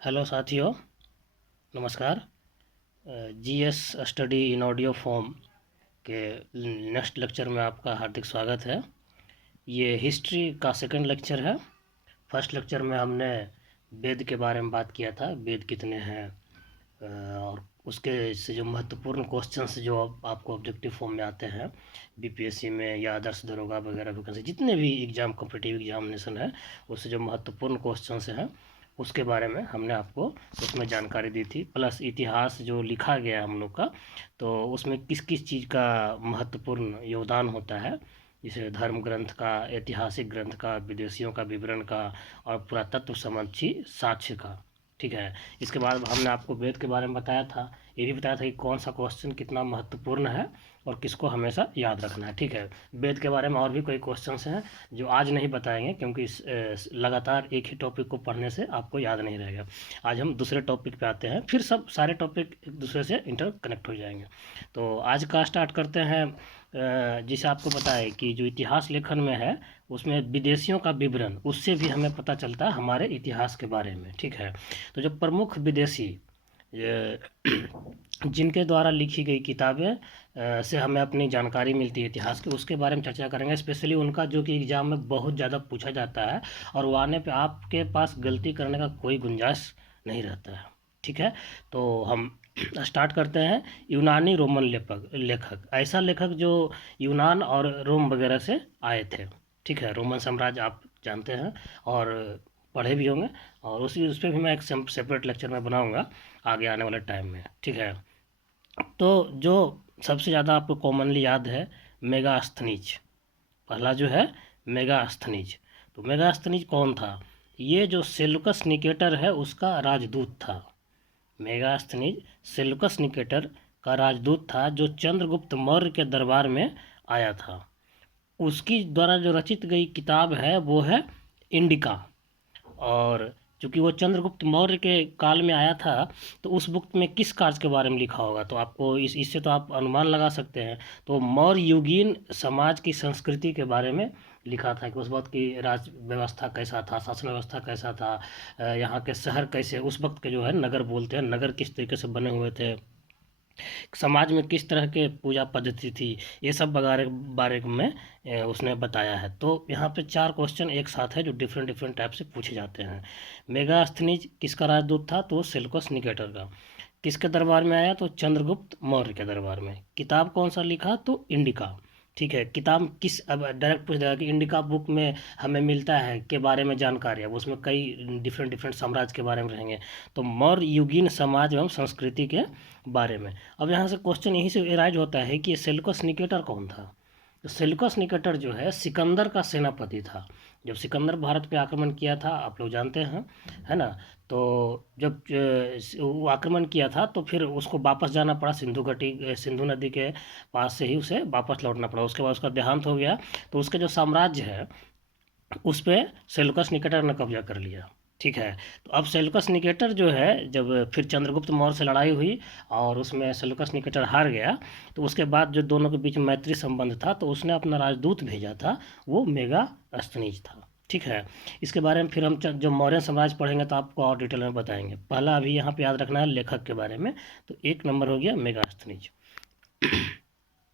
Hello साथियों, नमस्कार। GS study in audio form के नेक्स्ट लेक्चर में आपका हार्दिक स्वागत है। ये हिस्ट्री का सेकंड लेक्चर है। फर्स्ट लेक्चर में हमने वेद के बारे में बात किया था, वेद कितने हैं, और उसके से जो महत्वपूर्ण क्वेश्चंस जो आपको ऑब्जेक्टिव फॉर्म में आते हैं बीपीएससी में या आदर्श दरोगा वगैरह वैकेंसी जितने भी एग्ज़ाम कॉम्पिटिटिव एग्जामिनेशन है, उससे जो महत्वपूर्ण क्वेश्चंस हैं उसके बारे में हमने आपको उसमें जानकारी दी थी। प्लस इतिहास जो लिखा गया हम लोग का, तो उसमें किस किस चीज़ का महत्वपूर्ण योगदान होता है, जैसे धर्म ग्रंथ का, ऐतिहासिक ग्रंथ का, विदेशियों का विवरण का और पुरातत्व संबंधी साक्ष्य का। ठीक है। इसके बाद हमने आपको वेद के बारे में बताया था, ये भी बताया था कि कौन सा क्वेश्चन कितना महत्वपूर्ण है और किसको हमेशा याद रखना है। ठीक है। वेद के बारे में और भी कोई क्वेश्चंस हैं जो आज नहीं बताएंगे, क्योंकि लगातार एक ही टॉपिक को पढ़ने से आपको याद नहीं रहेगा। आज हम दूसरे टॉपिक पे आते हैं, फिर सब सारे टॉपिक एक दूसरे से इंटरकनेक्ट हो जाएंगे। तो आज का स्टार्ट करते हैं। जिसे आपको पता है कि जो इतिहास लेखन में है उसमें विदेशियों का विवरण, उससे भी हमें पता चलता है हमारे इतिहास के बारे में। ठीक है। तो जो प्रमुख विदेशी जिनके द्वारा लिखी गई किताबें से हमें अपनी जानकारी मिलती है इतिहास की, उसके बारे में चर्चा करेंगे। स्पेशली उनका जो कि एग्ज़ाम में बहुत ज़्यादा पूछा जाता है और वो आने पे आपके पास गलती करने का कोई गुंजाइश नहीं रहता है। ठीक है। तो हम स्टार्ट करते हैं। यूनानी रोमन लेखक लेखक ऐसा लेखक जो यूनान और रोम वगैरह से आए थे। ठीक है। रोमन साम्राज्य आप जानते हैं और पढ़े भी होंगे, और उस पर भी मैं एक सेपरेट लेक्चर में बनाऊंगा आगे आने वाले टाइम में। ठीक है। तो जो सबसे ज़्यादा आपको कॉमनली याद है, मेगास्थनीज। पहला जो है मेगास्थनीज। तो मेगास्थनीज कौन था? ये जो सेलुकस निकेटर है उसका राजदूत था। मेगास्थनीज सेलुकस निकेटर का राजदूत था, जो चंद्रगुप्त मौर्य के दरबार में आया था। उसकी द्वारा जो रचित गई किताब है वो है इंडिका। और चूंकि वो चंद्रगुप्त मौर्य के काल में आया था, तो उस बुक में किस कार्य के बारे में लिखा होगा, तो आपको इससे तो आप अनुमान लगा सकते हैं। तो मौर्य युगीन समाज की संस्कृति के बारे में लिखा था कि उस वक्त की राज व्यवस्था कैसा था, शासन व्यवस्था कैसा था, यहाँ के शहर कैसे, उस वक्त के जो है नगर बोलते हैं, नगर किस तरीके से बने हुए थे, समाज में किस तरह के पूजा पद्धति थी, ये सब बारे बारे में उसने बताया है। तो यहाँ पे 4 क्वेश्चन एक साथ है जो डिफरेंट डिफरेंट टाइप से पूछे जाते हैं। मेगास्थनीज किसका राजदूत था? तो सेल्यूकस निकेटर का। किसके दरबार में आया? तो चंद्रगुप्त मौर्य के दरबार में। किताब कौन सा लिखा? तो इंडिका। ठीक है। किताब किस, अब डायरेक्ट पूछ देगा कि इंडिका बुक में हमें मिलता है के बारे में जानकारी है, उसमें कई डिफरेंट डिफरेंट साम्राज्य के बारे में रहेंगे। तो मौर्य युगीन समाज एवं संस्कृति के बारे में। अब यहाँ से क्वेश्चन यहीं से एराइज होता है कि ये सेल्यूकस निकेटर कौन था? तो सेल्यूकस निकेटर जो है सिकंदर का सेनापति था। जब सिकंदर भारत पे आक्रमण किया था, आप लोग जानते हैं, है ना? तो जब वो आक्रमण किया था तो फिर उसको वापस जाना पड़ा, सिंधु नदी के पास से ही उसे वापस लौटना पड़ा। उसके बाद उसका देहांत हो गया। तो उसके जो साम्राज्य है उस पर सेल्यूकस निकेटर ने कब्जा कर लिया। ठीक है। तो अब सेल्यूकस निकेटर जो है, जब फिर चंद्रगुप्त मौर्य से लड़ाई हुई और उसमें सेल्यूकस निकेटर हार गया, तो उसके बाद जो दोनों के बीच मैत्री संबंध था, तो उसने अपना राजदूत भेजा था, वो मेगास्थनीज था। ठीक है। इसके बारे में फिर हम जो मौर्य साम्राज्य पढ़ेंगे तो आपको और डिटेल में बताएंगे। पहला अभी यहाँ पे याद रखना है लेखक के बारे में। तो 1 नंबर हो गया मेगास्थनीज।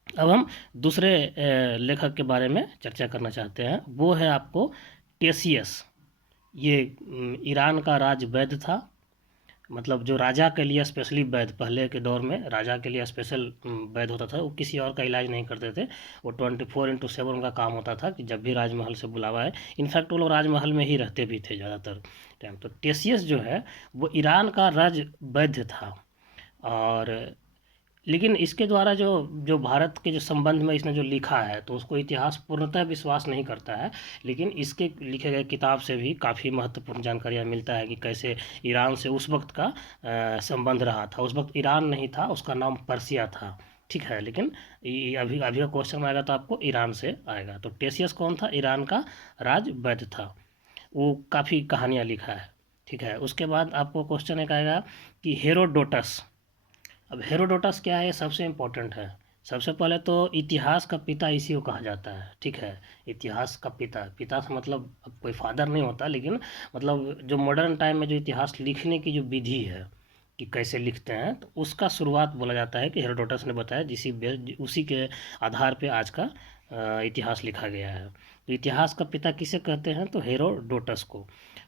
अब हम दूसरे लेखक के बारे में चर्चा करना चाहते हैं, वो है आपको टेसियस। ये ईरान का राज वैद्य था। मतलब जो राजा के लिए स्पेशली वैद्य, पहले के दौर में राजा के लिए स्पेशल वैद्य होता था, वो किसी और का इलाज नहीं करते थे। वो 24/7 उनका काम होता था कि जब भी राजमहल से बुलावा है, इनफैक्ट वो लोग राजमहल में ही रहते भी थे ज़्यादातर टाइम। तो टेसियस जो है वो ईरान का राज वैद्य था। और लेकिन इसके द्वारा जो जो भारत के जो संबंध में इसने जो लिखा है, तो उसको इतिहास पूर्णतः विश्वास नहीं करता है। लेकिन इसके लिखे गए किताब से भी काफ़ी महत्वपूर्ण जानकारियाँ मिलता है कि कैसे ईरान से उस वक्त का संबंध रहा था। उस वक्त ईरान नहीं था, उसका नाम पर्सिया था। ठीक है। लेकिन अभी अभी का क्वेश्चन आएगा तो आपको ईरान से आएगा। तो टेसियस कौन था? ईरान का राज वैद्य था। वो काफ़ी कहानियाँ लिखा है। ठीक है। उसके बाद आपको क्वेश्चन एक आएगा कि हेरोडोटस। अब हेरोडोटस क्या है? सबसे इम्पोर्टेंट है। सबसे पहले तो इतिहास का पिता इसी को कहा जाता है, ठीक है। इतिहास का पिता, पिता से मतलब अब कोई फादर नहीं होता, लेकिन मतलब जो मॉडर्न टाइम में जो इतिहास लिखने की जो विधि है कि कैसे लिखते हैं, तो उसका शुरुआत बोला जाता है कि हेरोडोटस ने बताया, उसी के आधार पे आज का इतिहास लिखा गया है। तो इतिहास का पिता किसे कहते हैं, तो हेरोडोटस को।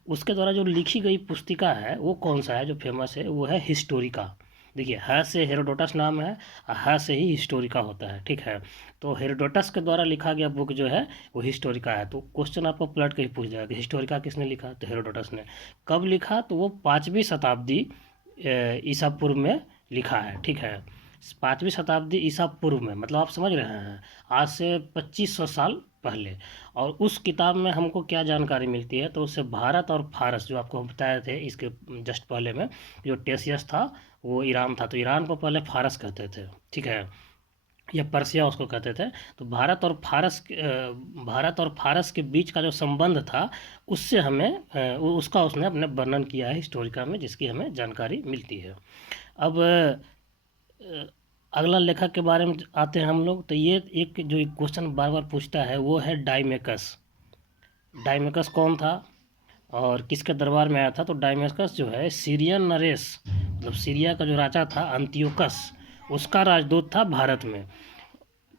उसके द्वारा जो लिखी गई पुस्तिका है वो कौन सा है जो फेमस है, वो है हिस्टोरिका। देखिए, ह से हेरोडोटस नाम है, ह से ही हिस्टोरिका होता है, ठीक है। तो हेरोडोटस के द्वारा लिखा गया बुक जो है वो हिस्टोरिका है। तो क्वेश्चन आपको पलट के ही पूछ जाएगा कि हिस्टोरिका किसने लिखा, तो हेरोडोटस ने। कब लिखा, तो वो 5वीं शताब्दी ईसा पूर्व में लिखा है, ठीक है। 5वीं शताब्दी ईसा पूर्व में, मतलब आप समझ रहे हैं, आज से 2500 साल पहले। और उस किताब में हमको क्या जानकारी मिलती है, तो उससे भारत और फारस, जो आपको हम बताए थे इसके जस्ट पहले में, जो टेसियस था वो ईरान था, तो ईरान को पहले फारस कहते थे, ठीक है, या पर्सिया उसको कहते थे। तो भारत और फारस के बीच का जो संबंध था, उससे हमें उसका उसने अपने वर्णन किया है हिस्टोरिका में, जिसकी हमें जानकारी मिलती है। अब अगला लेखक के बारे में आते हैं हम लोग। तो ये एक जो क्वेश्चन बार बार पूछता है वो है डाइमेकस। डाइमेकस कौन था और किसके दरबार में आया था, तो डाइमेकस जो है सीरियन नरेश, मतलब सीरिया का जो राजा था अंतियोकस, उसका राजदूत था भारत में,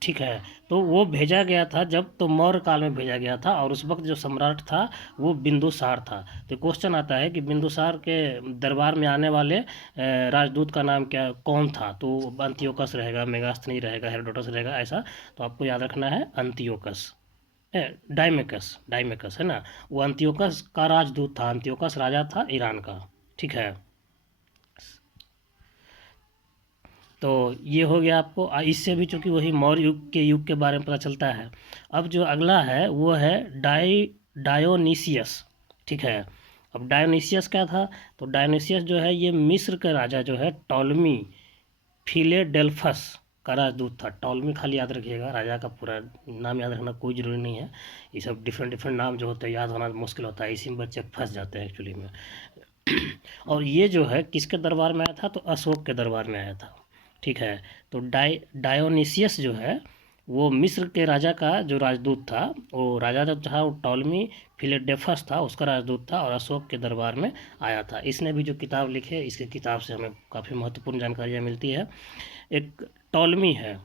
ठीक है। तो वो भेजा गया था जब, तो मौर्य काल में भेजा गया था, और उस वक्त जो सम्राट था वो बिंदुसार था। तो क्वेश्चन आता है कि बिंदुसार के दरबार में आने वाले राजदूत का नाम क्या कौन था, तो अंतियोकस रहेगा, मेगास्थनी रहेगा, हेरोडोटस रहेगा, ऐसा। तो आपको याद रखना है अंतियोकस, डाइमेकस, डाइमेकस है ना, वो अंतियोकस का राजदूत था। अंतियोकस राजा था ईरान का, ठीक है। तो ये हो गया आपको, इससे भी चूंकि वही मौर्य युग के बारे में पता चलता है। अब जो अगला है वो है डायोनीसियस, ठीक है। अब डायोनीसियस क्या था, तो डायोनीसियस जो है ये मिस्र का राजा जो है टॉलमी फिलेडेल्फस का राजदूत था। टॉलमी खाली याद रखिएगा, राजा का पूरा नाम याद रखना कोई ज़रूरी नहीं है। ये सब डिफरेंट डिफरेंट नाम जो होते हैं याद होना मुश्किल होता है, इसी में बच्चे फंस जाते हैं एक्चुअली में। और ये जो है किसके दरबार में आया था, तो अशोक के दरबार में आया था, ठीक है। तो डायोनिसियस जो है वो मिस्र के राजा का जो राजदूत था, वो राजा जो था वो टॉलमी फिलेडेफस था, उसका राजदूत था, और अशोक के दरबार में आया था। इसने भी जो किताब लिखे, इसके किताब से हमें काफ़ी महत्वपूर्ण जानकारियाँ मिलती है। एक टॉलमी है,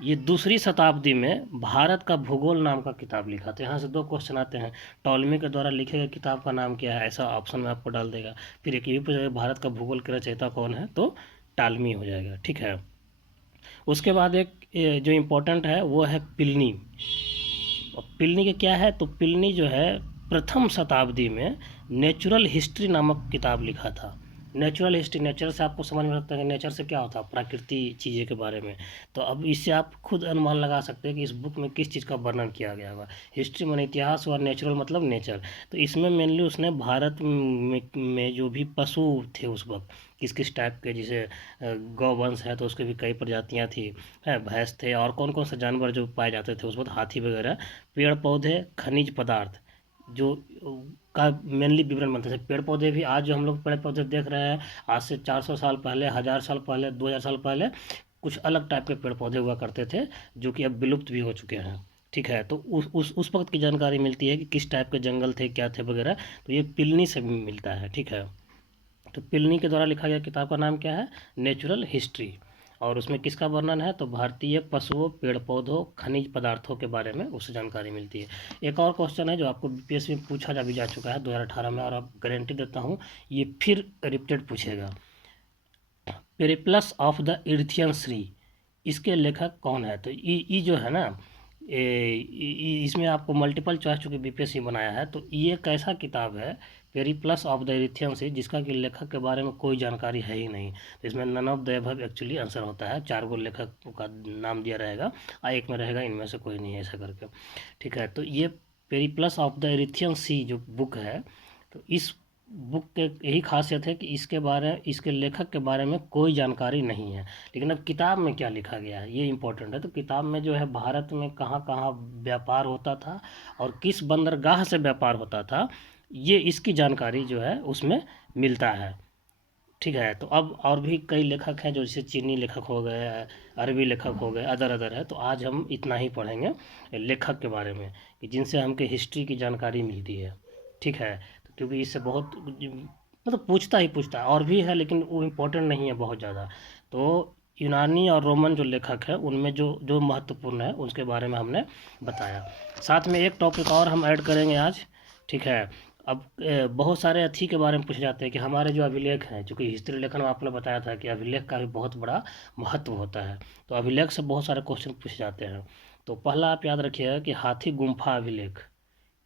ये 2री शताब्दी में भारत का भूगोल नाम का किताब लिखा था। यहाँ से 2 क्वेश्चन आते हैं, टॉलमी के द्वारा लिखे गए किताब का नाम क्या है, ऐसा ऑप्शन में आपको डाल देगा। फिर एक ये भी पूछेगा भारत का भूगोल के रचयिता कौन है, तो टालमी हो जाएगा, ठीक है। उसके बाद एक जो इम्पोर्टेंट है वो है पिलनी। और पिलनी के क्या है, तो पिलनी जो है 1म शताब्दी में नेचुरल हिस्ट्री नामक किताब लिखा था। नेचुरल हिस्ट्री, नेचर से आपको समझ में सकता है कि नेचर से क्या होता है, प्रकृति चीज़ें के बारे में। तो अब इससे आप खुद अनुमान लगा सकते हैं कि इस बुक में किस चीज़ का वर्णन किया गया होगा। हिस्ट्री माने इतिहास और नेचुरल मतलब नेचर। तो इसमें मेनली उसने भारत में जो भी पशु थे उस वक्त, किस किस टाइप के, जैसे गौवंश है तो उसके भी कई प्रजातियां थी, है भैंस थे, और कौन कौन से जानवर जो पाए जाते थे उस वक्त, हाथी वगैरह, पेड़ पौधे, खनिज पदार्थ जो का मेनली विवरण बनते थे। पेड़ पौधे भी आज जो हम लोग पेड़ पौधे देख रहे हैं, आज से 400 साल पहले, 1000 साल पहले, 2000 साल पहले कुछ अलग टाइप के पेड़ पौधे हुआ करते थे, जो कि अब विलुप्त भी हो चुके हैं, ठीक है। तो उस वक्त की जानकारी मिलती है कि किस टाइप के जंगल थे, क्या थे वगैरह। तो ये पिलनी से भी मिलता है, ठीक है। तो पिलनी के द्वारा लिखा गया किताब का नाम क्या है, नेचुरल हिस्ट्री। और उसमें किसका वर्णन है, तो भारतीय पशुओं, पेड़ पौधों, खनिज पदार्थों के बारे में उससे जानकारी मिलती है। एक और क्वेश्चन है जो आपको बीपीएससी में पूछा भी जा चुका है 2018 में, और अब गारंटी देता हूँ ये फिर रिपीटेड पूछेगा। पेरिप्लस ऑफ द इर्थियन श्री, इसके लेखक कौन है, तो ये जो है ना, इसमें आपको मल्टीपल चॉइस चूँकि बीपीएससी बनाया है, तो ये एक ऐसा किताब है पेरिप्लस ऑफ द इरिथियन से, जिसका कि लेखक के बारे में कोई जानकारी है ही नहीं। तो इसमें none of the above actually answer होता है। 4 लेखक का नाम दिया रहेगा और एक में रहेगा इनमें से कोई नहीं है, ऐसा करके, ठीक है। तो ये पेरिप्लस ऑफ द इरिथियन सी जो बुक है, तो इस बुक के यही खासियत है कि इसके लेखक के बारे में कोई जानकारी नहीं है। लेकिन अब किताब में क्या लिखा गया है ये इंपॉर्टेंट है। तो किताब में जो है भारत में कहाँ कहाँ व्यापार होता था और किस बंदरगाह से व्यापार होता था, ये इसकी जानकारी जो है उसमें मिलता है। ठीक है। तो अब और भी कई लेखक हैं, जो जैसे चीनी लेखक हो गए, अरबी लेखक हो गए, अदर अदर है। तो आज हम इतना ही पढ़ेंगे लेखक के बारे में, कि जिनसे हमके हिस्ट्री की जानकारी मिलती है। ठीक है। तो क्योंकि इससे बहुत मतलब पूछता ही पूछता है, और भी है लेकिन वो इम्पोर्टेंट नहीं है बहुत ज़्यादा। तो यूनानी और रोमन जो लेखक है उनमें जो जो महत्वपूर्ण है उसके बारे में हमने बताया। साथ में एक टॉपिक और हम ऐड करेंगे आज। ठीक है। अब बहुत सारे अथी के बारे में पूछे जाते हैं कि हमारे जो अभिलेख हैं, चूँकि हिस्ट्री लेखन में आपने बताया था कि अभिलेख का भी बहुत बड़ा महत्व होता है। तो अभिलेख से बहुत सारे क्वेश्चन पूछे जाते हैं। तो पहला आप याद रखिएगा कि हाथी गुम्फा अभिलेख,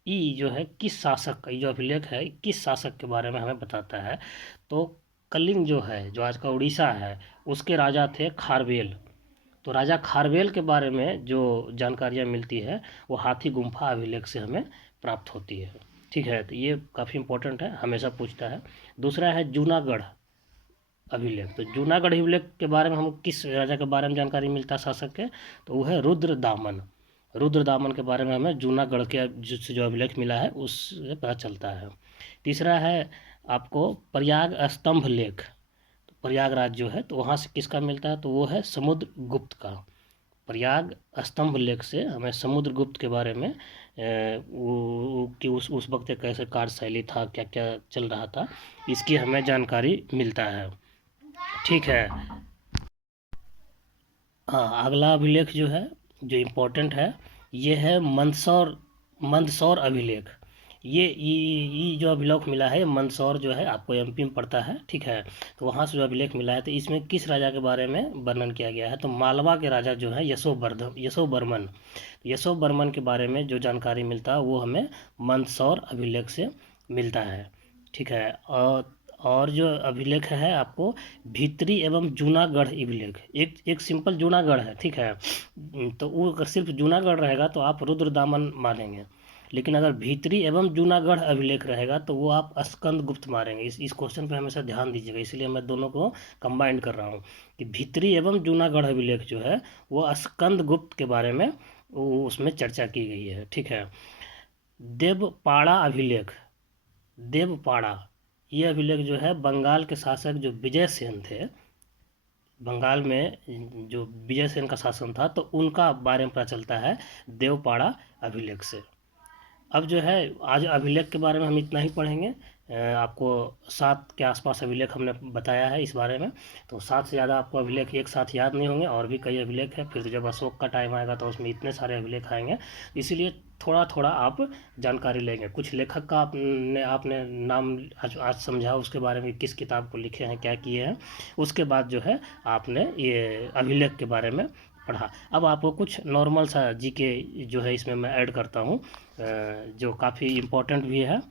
ई जो है किस शासक का, ये जो अभिलेख है किस शासक के बारे में हमें बताता है। तो कलिंग जो है, जो आज का उड़ीसा है, उसके राजा थे खारवेल। तो राजा खारवेल के बारे में जो जानकारियाँ मिलती है वो हाथी गुम्फा अभिलेख से हमें प्राप्त होती है। ठीक है। तो ये काफ़ी इंपॉर्टेंट है, हमेशा पूछता है। दूसरा है जूनागढ़ अभिलेख। तो जूनागढ़ अभिलेख के बारे में हम किस राजा के बारे में जानकारी मिलता है शासक के, तो वो है रुद्रदामन। रुद्रदामन के बारे में हमें जूनागढ़ के जो अभिलेख मिला है उससे पता चलता है। तीसरा है आपको प्रयाग स्तंभ लेख। तो प्रयागराज जो है तो वहाँ से किसका मिलता है, तो वो है समुद्रगुप्त का। प्रयाग स्तंभ लेख से हमें समुद्रगुप्त के बारे में कि उस वक्त कैसे कार्यशैली था, क्या क्या चल रहा था, इसकी हमें जानकारी मिलता है। ठीक है। हाँ, अगला अभिलेख जो है, जो इम्पोर्टेंट है, ये है मंदसौर, मंदसौर अभिलेख। ये जो अभिलेख मिला है, मंदसौर जो है आपको एमपी में पड़ता है। ठीक है। तो वहाँ से जो अभिलेख मिला है, तो इसमें किस राजा के बारे में वर्णन किया गया है, तो मालवा के राजा जो है यशोवर्मन। यशोवर्मन के बारे में जो जानकारी मिलता है वो हमें मंदसौर अभिलेख से मिलता है। ठीक है। और जो अभिलेख है आपको भीतरी एवं जूनागढ़ अभिलेख, एक सिंपल जूनागढ़ है। ठीक है। तो वो अगर सिर्फ जूनागढ़ रहेगा तो आप रुद्रदामन मानेंगे, लेकिन अगर भीतरी एवं जूनागढ़ अभिलेख रहेगा तो वो आप स्कंद गुप्त मारेंगे। इस क्वेश्चन पे हमेशा ध्यान दीजिएगा, इसलिए मैं दोनों को कंबाइंड कर रहा हूँ कि भीतरी एवं जूनागढ़ अभिलेख जो है वो स्कंद गुप्त के बारे में उसमें चर्चा की गई है। ठीक है। देवपाड़ा अभिलेख, देवपाड़ा ये अभिलेख जो है बंगाल के शासक जो विजय सेन थे, बंगाल में जो विजय सेन का शासन था, तो उनका बारे में पता चलता है देवपाड़ा अभिलेख से। अब जो है आज अभिलेख के बारे में हम इतना ही पढ़ेंगे। आपको 7 के आसपास अभिलेख हमने बताया है इस बारे में। तो 7 से ज़्यादा आपको अभिलेख एक साथ याद नहीं होंगे, और भी कई अभिलेख है। फिर जब अशोक का टाइम आएगा तो उसमें इतने सारे अभिलेख आएंगे, इसीलिए थोड़ा थोड़ा आप जानकारी लेंगे। कुछ लेखक का आपने नाम आज समझा, उसके बारे में किस किताब को लिखे हैं, क्या किए हैं, उसके बाद जो है आपने ये अभिलेख के बारे में पढ़ा। अब आपको कुछ नॉर्मल सा जीके जो है इसमें मैं ऐड करता हूँ, जो काफ़ी इम्पोर्टेंट भी है।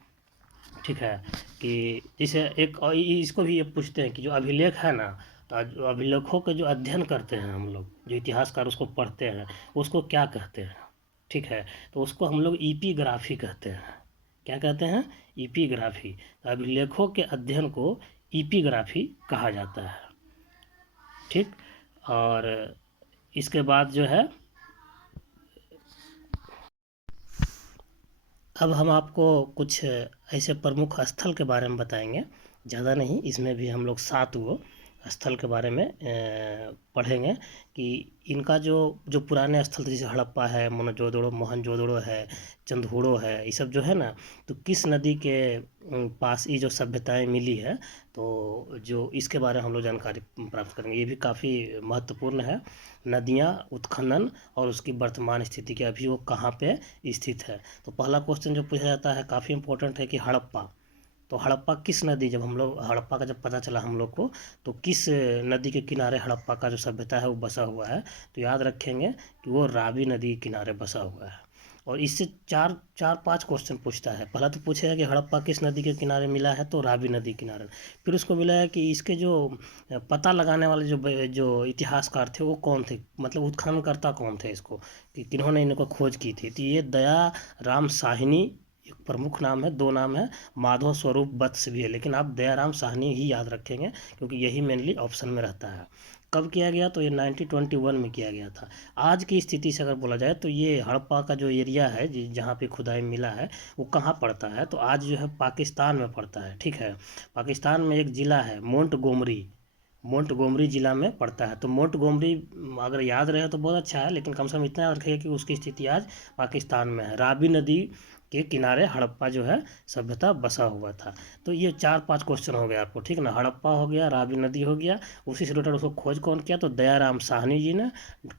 ठीक है। कि जैसे एक इसको भी ये पूछते हैं कि जो अभिलेख है ना, तो जो अभिलेखों के जो अध्ययन करते हैं हम लोग, जो इतिहासकार उसको पढ़ते हैं, उसको क्या कहते हैं। ठीक है। तो उसको हम लोग ईपीग्राफी कहते हैं। क्या कहते हैं, ईपीग्राफी। तो अभिलेखों के अध्ययन को ईपीग्राफी कहा जाता है। ठीक। और इसके बाद जो है अब हम आपको कुछ ऐसे प्रमुख स्थल के बारे में बताएंगे, ज़्यादा नहीं, इसमें भी हम लोग 7 वो स्थल के बारे में पढ़ेंगे कि इनका जो जो पुराने स्थल थे, जैसे हड़प्पा है, मोहनजोदड़ो है, चंदहुड़ो है, ये सब जो है ना, तो किस नदी के पास ये जो सभ्यताएं मिली है, तो जो इसके बारे में हम लोग जानकारी प्राप्त करेंगे। ये भी काफ़ी महत्वपूर्ण है। नदियाँ, उत्खनन और उसकी वर्तमान स्थिति की, अभी वो कहाँ पे स्थित है। तो पहला क्वेश्चन जो पूछा जाता है काफ़ी इंपॉर्टेंट है कि हड़प्पा, तो हड़प्पा किस नदी, जब हम लोग हड़प्पा का जब पता चला हम लोग को, तो किस नदी के किनारे हड़प्पा का जो सभ्यता है वो बसा हुआ है, तो याद रखेंगे कि वो रावी नदी के किनारे बसा हुआ है। और इससे चार चार पांच क्वेश्चन पूछता है। पहला तो पूछेगा कि हड़प्पा किस नदी के किनारे मिला है, तो रावी नदी किनारे। फिर उसको मिला है कि इसके जो पता लगाने वाले जो इतिहासकार थे वो कौन थे, मतलब उत्खननकर्ता कौन थे इसको, कि किन्होंने इनको खोज की थी। तो ये दया राम साहिनी एक प्रमुख नाम है, दो नाम है, माधव स्वरूप वत्स भी है, लेकिन आप दयाराम साहनी ही याद रखेंगे क्योंकि यही मेनली ऑप्शन में रहता है। कब किया गया? तो ये 1921 में किया गया था। आज की स्थिति से अगर बोला जाए तो ये हड़प्पा का जो एरिया है जहाँ पे खुदाई मिला है वो कहाँ पड़ता है? तो आज जो है पाकिस्तान में पड़ता है। ठीक है, पाकिस्तान में एक ज़िला है मोंटगोमरी ज़िला में पड़ता है। तो मोंटगोमरी अगर याद रहे तो बहुत अच्छा है, लेकिन कम से कम इतना याद रखिए कि उसकी स्थिति आज पाकिस्तान में है। रावी नदी के किनारे हड़प्पा जो है सभ्यता बसा हुआ था। तो ये 4-5 क्वेश्चन हो गया आपको, ठीक ना। हड़प्पा हो गया, रावी नदी हो गया, उसी से रिलेटेड उसको खोज कौन किया? तो दयाराम साहनी जी ने।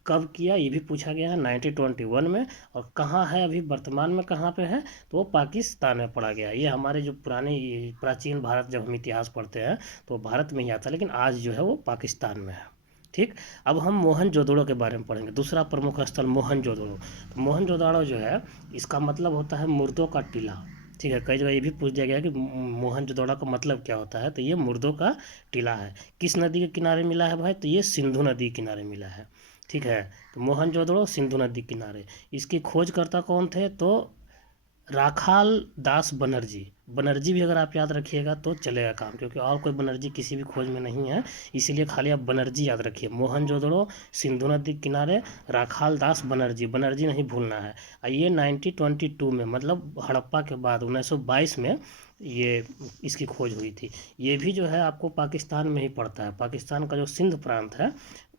कब किया ये भी पूछा गया है, 1921 में। और कहाँ है अभी वर्तमान में, कहाँ पे है? तो वो पाकिस्तान में पड़ा गया। ये हमारे जो पुराने प्राचीन भारत जब हम इतिहास पढ़ते हैं तो भारत में ही आता है, लेकिन आज जो है वो पाकिस्तान में है। ठीक। अब हम मोहनजोदड़ो के बारे में पढ़ेंगे। दूसरा प्रमुख स्थल मोहनजोदड़ो। तो मोहनजोदड़ो जो है इसका मतलब होता है मुर्दों का टीला। ठीक है, कई जगह ये भी पूछ दिया गया कि मोहनजोदड़ो का मतलब क्या होता है? तो ये मुर्दों का टीला है। किस नदी के किनारे मिला है भाई? तो ये सिंधु नदी के किनारे मिला है। ठीक है, तो मोहनजोदड़ो सिंधु नदी किनारे। इसकी खोजकर्ता कौन थे? तो राखाल दास बनर्जी भी अगर आप याद रखिएगा तो चलेगा काम, क्योंकि और कोई बनर्जी किसी भी खोज में नहीं है, इसीलिए खाली आप बनर्जी याद रखिए। मोहनजोदड़ो सिंधु नदी किनारे, राखाल दास बनर्जी नहीं भूलना है। ये 1922 में, मतलब हड़प्पा के बाद 1922 में ये इसकी खोज हुई थी। ये भी जो है आपको पाकिस्तान में ही पड़ता है। पाकिस्तान का जो सिंध प्रांत है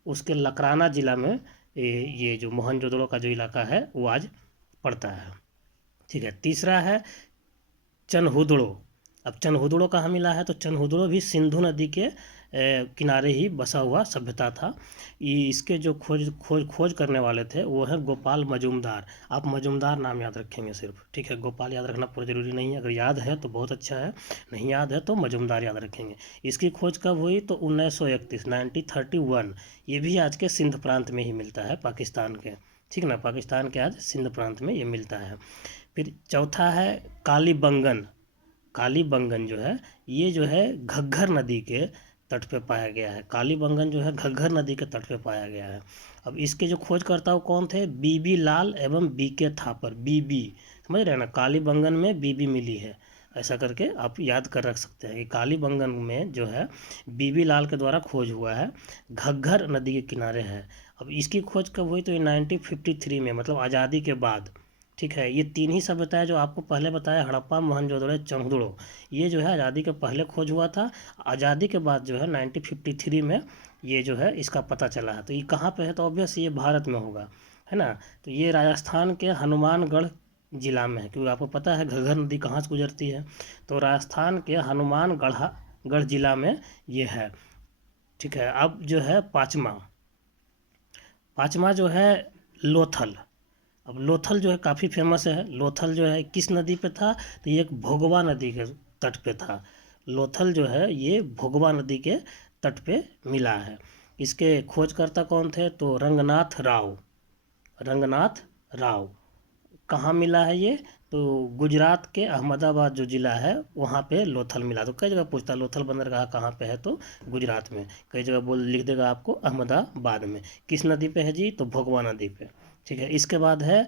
उसके लकराना ज़िला में ये जो मोहनजोदड़ो का जो इलाका है वो आज पड़ता है। ठीक है, तीसरा है चनहुदड़ो। अब चनहुदड़ो कहाँ मिला है? तो चनहुदड़ो भी सिंधु नदी के किनारे ही बसा हुआ सभ्यता था। इसके जो खोज करने वाले थे वो हैं गोपाल मजूमदार। आप मजूमदार नाम याद रखेंगे सिर्फ, ठीक है। गोपाल याद रखना पूरा जरूरी नहीं है, अगर याद है तो बहुत अच्छा है, नहीं याद है तो मजूमदार याद रखेंगे। इसकी खोज कब हुई? तो 1931। ये भी आज के सिंध प्रांत में ही मिलता है, पाकिस्तान के। ठीक ना, पाकिस्तान के आज सिंध प्रांत में ये मिलता है। फिर चौथा है कालीबंगन जो है ये जो है घग्घर नदी के तट पे पाया गया है। कालीबंगन जो है घग्घर नदी के तट पे पाया गया है। अब इसके जो खोजकर्ता कौन थे? बीबी लाल एवं बीके थापर। बीबी समझ रहे हैं ना, कालीबंगन में बीबी मिली है, ऐसा करके आप याद कर रख सकते हैं कि कालीबंगन में जो है बीबी लाल के द्वारा खोज हुआ है, घग्घर नदी के किनारे है। अब इसकी खोज कब हुई? तो ये 1953 में, मतलब आज़ादी के बाद। ठीक है, ये तीन ही सभ्यता है जो आपको पहले बताया, हड़प्पा, मोहनजोदड़ो, चनहुदड़ो। ये जो है आज़ादी के पहले खोज हुआ था। आज़ादी के बाद जो है 1953 में ये जो है इसका पता चला है। तो ये कहाँ पे है? तो ऑब्वियस ये भारत में होगा, है ना। तो ये राजस्थान के हनुमानगढ़ जिला में है, क्योंकि आपको पता है घग्घर नदी कहाँ से गुजरती है, तो राजस्थान के हनुमानगढ़ जिला में ये है। ठीक है, अब जो है पाँचवा जो है लोथल। अब लोथल जो है काफ़ी फेमस है। लोथल जो है किस नदी पे था? तो ये एक भोगवा नदी के तट पे था। लोथल जो है ये भोगवा नदी के तट पे मिला है। इसके खोजकर्ता कौन थे? तो रंगनाथ राव। कहाँ मिला है ये? तो गुजरात के अहमदाबाद जो ज़िला है वहाँ पे लोथल मिला। तो कई जगह पूछता है लोथल बंदरगाह कहाँ पे है, तो गुजरात में। कई जगह बोल लिख देगा आपको अहमदाबाद में। किस नदी पे है जी? तो भोगवा नदी पे। ठीक है, इसके बाद है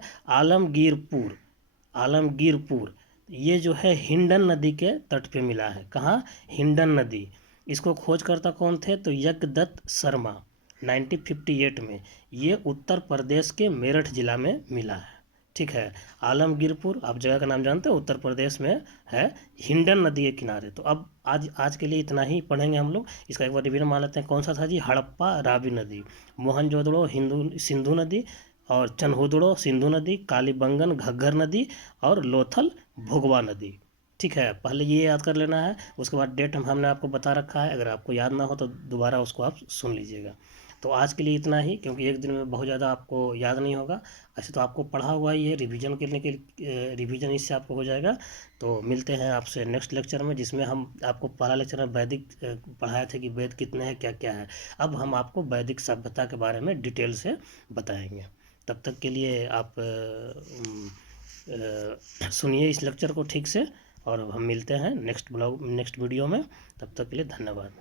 आलमगीरपुर। ये जो है हिंडन नदी के तट पे मिला है। कहाँ? हिंडन नदी। इसको खोजकर्ता कौन थे? तो यज्ञदत्त शर्मा, 1958 में। ये उत्तर प्रदेश के मेरठ जिला में मिला है। ठीक है, आलमगीरपुर आप जगह का नाम जानते हो, उत्तर प्रदेश में है, हिंडन नदी के किनारे। तो अब आज के लिए इतना ही पढ़ेंगे हम लोग। इसका एक बार रिवीजन मान लेते हैं। कौन सा था जी? हड़प्पा रावी नदी, मोहनजोदड़ो सिंधु नदी, और चनहुदड़ो सिंधु नदी, कालीबंगन घग्घर नदी, और लोथल भोगवा नदी। ठीक है, पहले ये याद कर लेना है, उसके बाद डेट हमने आपको बता रखा है। अगर आपको याद ना हो तो दोबारा उसको आप सुन लीजिएगा। तो आज के लिए इतना ही, क्योंकि एक दिन में बहुत ज़्यादा आपको याद नहीं होगा। ऐसे तो आपको पढ़ा हुआ ही है, रिवीजन करने के रिवीजन इससे आपको हो जाएगा। तो मिलते हैं आपसे नेक्स्ट लेक्चर में, जिसमें हम आपको पहला लेक्चर में वैदिक पढ़ाए थे कि वेद कितने हैं, क्या क्या है। अब हम आपको वैदिक सभ्यता के बारे में डिटेल से बताएंगे। तब तक के लिए आप सुनिए इस लेक्चर को ठीक से, और हम मिलते हैं नेक्स्ट वीडियो में। तब तक के लिए धन्यवाद।